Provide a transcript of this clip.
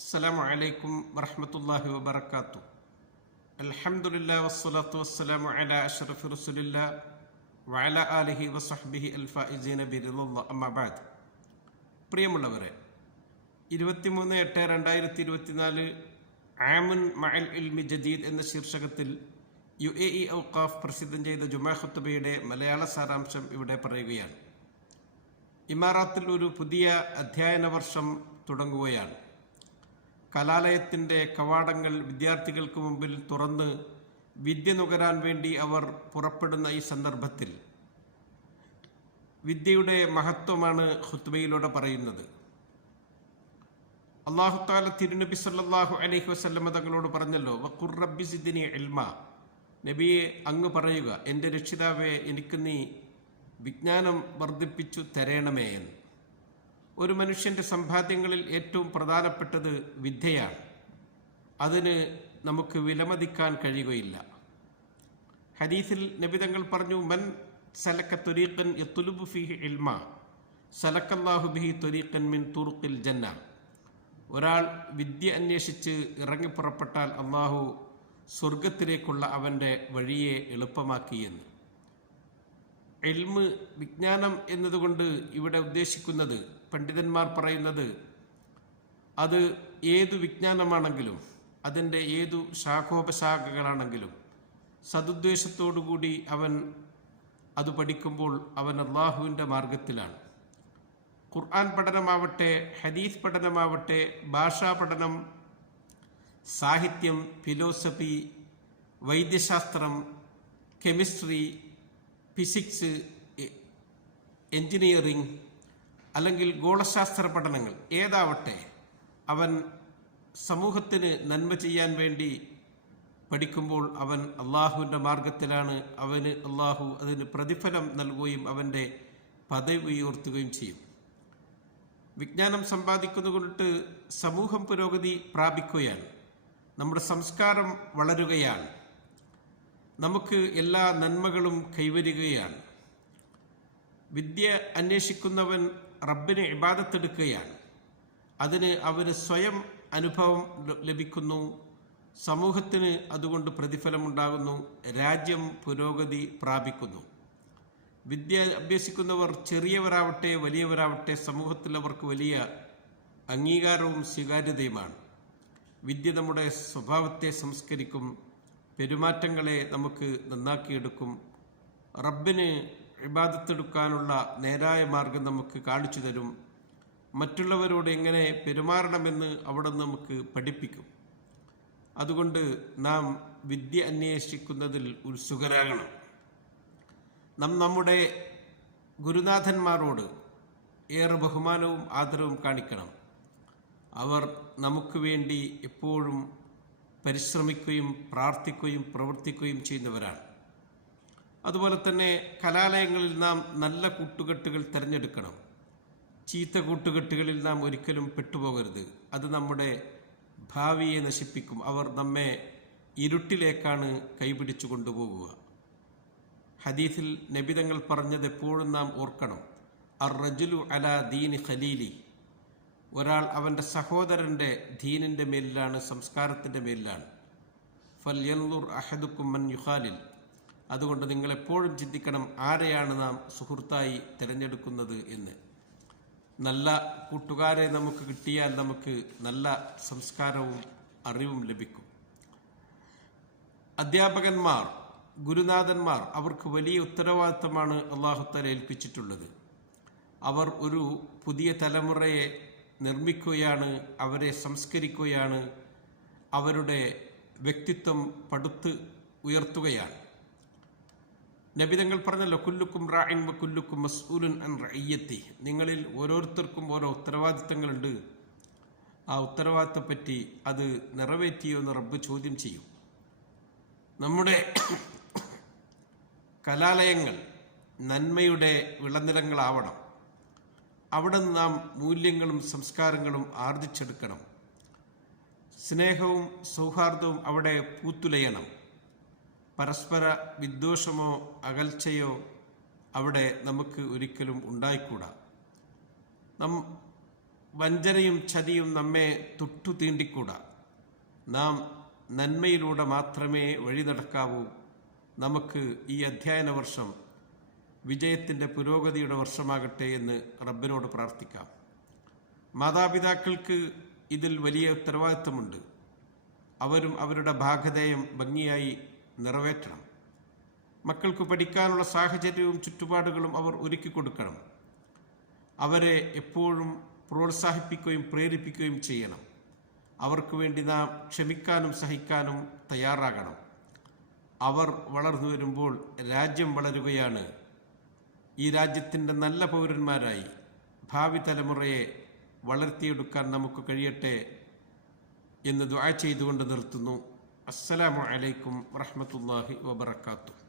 അസ്സലാമു അലൈക്കും വറഹ്മത്തുള്ളാഹി വബറകാതുഹു. അൽഹംദുലില്ലാഹി വസ്സലാത്തു വസ്സലാമു അലാ അഷ്റഫി റസൂലില്ലാഹി വഅലാ ആലിഹി വസഹ്ബിഹി അൽഫായിസീന ബിറിളില്ലാഹി. അമ്മാ ബഅദ്. പ്രിയമുള്ളവരെ, 23/8/2024 ആമുൻ മഅൽ ഇൽമി ജദീദ് എന്ന ശീർഷകത്തിൽ UAE ഔഖാഫ് പ്രസിദ്ധം ചെയ്ത ജുമാ ഖുത്ബയുടെ മലയാള സാരാംശം ഇവിടെ പറയുകയാണ്. ഇമാറാത്തിൽ ഒരു പുതിയ അധ്യയന വർഷം തുടങ്ങുകയാണ്. കലാലയത്തിൻ്റെ കവാടങ്ങൾ വിദ്യാർത്ഥികൾക്ക് മുമ്പിൽ തുറന്ന് വിദ്യ നുകരാൻ വേണ്ടി അവർ പുറപ്പെടുന്ന ഈ സന്ദർഭത്തിൽ വിദ്യയുടെ മഹത്വമാണ് ഖുത്ബയിലൂടെ പറയുന്നത്. അല്ലാഹു തആല തിരുനബി സല്ലല്ലാഹു അലൈഹി വസല്ലം തങ്ങളോട് പറഞ്ഞല്ലോ, വഖുർ റബ്ബി സിദ്നി ഇൽമ, നബിയെ അങ്ങ് പറയുക, എൻ്റെ രക്ഷിതാവേ എനിക്ക് നീ വിജ്ഞാനം വർദ്ധിപ്പിച്ചു തരേണമേ എന്ന്. ഒരു മനുഷ്യൻ്റെ സമ്പാദ്യങ്ങളിൽ ഏറ്റവും പ്രധാനപ്പെട്ടത് വിദ്യയാണ്. അതിന് നമുക്ക് വിലമതിക്കാൻ കഴിയുകയില്ല. ഹദീസിൽ നബി തങ്ങൾ പറഞ്ഞു, മൻ സലക ത്വരീഖൻ യത്ലുബു ഫീഹി ഇൽമ സലക്കല്ലാഹു ബിഹി ത്വരീഖൻ മിൻ തുറുഖിൽ ജന്ന. ഒരാൾ വിദ്യ അന്വേഷിച്ച് ഇറങ്ങിപ്പുറപ്പെട്ടാൽ അള്ളാഹു സ്വർഗത്തിലേക്കുള്ള അവൻ്റെ വഴിയെ എളുപ്പമാക്കിയെന്ന്. ഇൽമ്, വിജ്ഞാനം എന്നതുകൊണ്ട് ഇവിടെ ഉദ്ദേശിക്കുന്നത്, പണ്ഡിതന്മാർ പറയുന്നത്, അത് ഏതു വിജ്ഞാനമാണെങ്കിലും അതിൻ്റെ ഏതു ശാഖോപശാഖകളാണെങ്കിലും സതുദ്ദേശത്തോടുകൂടി അവൻ അത് പഠിക്കുമ്പോൾ അവൻ അള്ളാഹുവിൻ്റെ മാർഗത്തിലാണ്. ഖുർആൻ പഠനമാവട്ടെ, ഹദീസ് പഠനമാവട്ടെ, ഭാഷാ പഠനം, സാഹിത്യം, ഫിലോസഫി, വൈദ്യശാസ്ത്രം, കെമിസ്ട്രി, ഫിസിക്സ്, എൻജിനീയറിംഗ് അല്ലെങ്കിൽ ഗോളശാസ്ത്ര പഠനങ്ങൾ ഏതാവട്ടെ, അവൻ സമൂഹത്തിന് നന്മ ചെയ്യാൻ വേണ്ടി പഠിക്കുമ്പോൾ അവൻ അള്ളാഹുവിൻ്റെ മാർഗത്തിലാണ്. അവന് അള്ളാഹു അതിന് പ്രതിഫലം നൽകുകയും അവൻ്റെ പദവി ഉയർത്തുകയും ചെയ്യും. വിജ്ഞാനം സമ്പാദിക്കുന്നതുകൊണ്ട് സമൂഹം പുരോഗതി പ്രാപിക്കുകയാണ്, നമ്മുടെ സംസ്കാരം വളരുകയാണ്, നമുക്ക് എല്ലാ നന്മകളും കൈവരികയാണ്. വിദ്യ അന്വേഷിക്കുന്നവൻ റബ്ബിന് ഇബാദത്തെടുക്കുകയാണ്. അതിന് അവന് സ്വയം അനുഭവം ലഭിക്കുന്നു, സമൂഹത്തിന് അതുകൊണ്ട് പ്രതിഫലമുണ്ടാകുന്നു, രാജ്യം പുരോഗതി പ്രാപിക്കുന്നു. വിദ്യ അഭ്യസിക്കുന്നവർ ചെറിയവരാവട്ടെ വലിയവരാവട്ടെ സമൂഹത്തിൽ അവർക്ക് വലിയ അംഗീകാരവും സ്വീകാര്യതയുമാണ്. വിദ്യ നമ്മുടെ സ്വഭാവത്തെ സംസ്കരിക്കും, പെരുമാറ്റങ്ങളെ നമുക്ക് നന്നാക്കിയെടുക്കും, റബ്ബിന് ഇബാദത്തെടുക്കാനുള്ള നേരായ മാർഗം നമുക്ക് കാണിച്ചു തരും, മറ്റുള്ളവരോട് എങ്ങനെ പെരുമാറണമെന്ന് അവിടെ നമുക്ക് പഠിപ്പിക്കും. അതുകൊണ്ട് നാം വിദ്യ അന്വേഷിക്കുന്നതിൽ ഉത്സുകരാകണം. നാം നമ്മുടെ ഗുരുനാഥന്മാരോട് ഏറെ ബഹുമാനവും ആദരവും കാണിക്കണം. അവർ നമുക്ക് വേണ്ടി എപ്പോഴും പരിശ്രമിക്കുകയും പ്രാർത്ഥിക്കുകയും പ്രവർത്തിക്കുകയും ചെയ്യുന്നവരാണ്. അതുപോലെ തന്നെ കലാലയങ്ങളിൽ നാം നല്ല കൂട്ടുകെട്ടുകൾ തിരഞ്ഞെടുക്കണം. ചീത്ത കൂട്ടുകെട്ടുകളിൽ നാം ഒരിക്കലും പെട്ടുപോകരുത്. അത് നമ്മുടെ ഭാവിയെ നശിപ്പിക്കും. അവർ നമ്മെ ഇരുട്ടിലേക്കാണ് കൈപിടിച്ചു കൊണ്ടുപോകുക. ഹദീസിൽ നബി തങ്ങൾ പറഞ്ഞത് എപ്പോഴും നാം ഓർക്കണം, അർ റജുലു അലാ ദീനി ഖലീലി, ഒരാൾ അവൻ്റെ സഹോദരൻ്റെ ദീനിൻ്റെ മേലിലാണ്, സംസ്കാരത്തിൻ്റെ മേലിലാണ്. ഫൽയൻദുർ അഹദുക്കും മൻ യുഖാലിൽ, അതുകൊണ്ട് നിങ്ങൾ എപ്പോഴും ചിന്തിക്കണം, ആരെയാണ് നാം സുഹൃത്തായി തിരഞ്ഞെടുക്കുന്നത് എന്ന്. നല്ല കൂട്ടുകാരെ നമുക്ക് കിട്ടിയാൽ നമുക്ക് നല്ല സംസ്കാരവും അറിവും ലഭിക്കും. അധ്യാപകന്മാർ, ഗുരുനാഥന്മാർ, അവർക്ക് വലിയ ഉത്തരവാദിത്തമാണ് അല്ലാഹു തആല ഏൽപ്പിച്ചിട്ടുള്ളത്. അവർ ഒരു പുതിയ തലമുറയെ നിർമ്മിക്കുകയാണ്, അവരെ സംസ്കരിക്കുകയാണ്, അവരുടെ വ്യക്തിത്വം പടുത്ത് ഉയർത്തുകയാണ്. നബി തങ്ങൾ പറഞ്ഞല്ലോ, കുല്ലുക്കും റാഇൻ വ കുല്ലുക്കും മസ്ഊലുൻ അൻ റഇയ്യത്തി, നിങ്ങളിൽ ഓരോരുത്തർക്കും ഓരോ ഉത്തരവാദിത്തങ്ങളുണ്ട്. ആ ഉത്തരവാദിത്തപ്പറ്റി അത് നിറവേറ്റിയോ എന്ന് റബ്ബ് ചോദ്യം ചെയ്യും. നമ്മുടെ കലാലയങ്ങൾ നന്മയുടെ വിളനിലങ്ങളാവണം. അവിടെ നിന്ന് നാം മൂല്യങ്ങളും സംസ്കാരങ്ങളും ആർജിച്ചെടുക്കണം. സ്നേഹവും സൗഹാർദ്ദവും അവിടെ പൂത്തുലയണം. പരസ്പര വിദ്വേഷമോ അകൽച്ചയോ അവിടെ നമുക്ക് ഒരിക്കലും ഉണ്ടായിക്കൂടാ. വഞ്ചനയും ചതിയും നമ്മെ തൊട്ടു തീണ്ടിക്കൂടാ. നാം നന്മയിലൂടെ മാത്രമേ വഴി നടക്കാവൂ. നമുക്ക് ഈ അധ്യയന വർഷം വിജയത്തിൻ്റെ പുരോഗതിയുടെ വർഷമാകട്ടെ എന്ന് റബ്ബിനോട് പ്രാർത്ഥിക്കാം. മാതാപിതാക്കൾക്ക് ഇതിൽ വലിയ ഉത്തരവാദിത്തമുണ്ട്. അവരും അവരുടെ ഭാഗധേയം ഭംഗിയായി നിറവേറ്റണം. മക്കൾക്ക് പഠിക്കാനുള്ള സാഹചര്യവും ചുറ്റുപാടുകളും അവർ ഒരുക്കി കൊടുക്കണം. അവരെ എപ്പോഴും പ്രോത്സാഹിപ്പിക്കുകയും പ്രേരിപ്പിക്കുകയും ചെയ്യണം. അവർക്ക് വേണ്ടി നാം ക്ഷമിക്കാനും സഹിക്കാനും തയ്യാറാകണം. അവർ വളർന്നു വരുമ്പോൾ രാജ്യം വളരുകയാണ്. ഈ രാജ്യത്തിൻ്റെ നല്ല പൗരന്മാരായി ഭാവി തലമുറയെ വളർത്തിയെടുക്കാൻ നമുക്ക് കഴിയട്ടെ എന്ന് ദുആ ചെയ്തുകൊണ്ട് നിർത്തുന്നു. അസ്സലാമു അലൈക്കും വറഹ്മത്തുള്ളാഹി വബറകാതുഹു.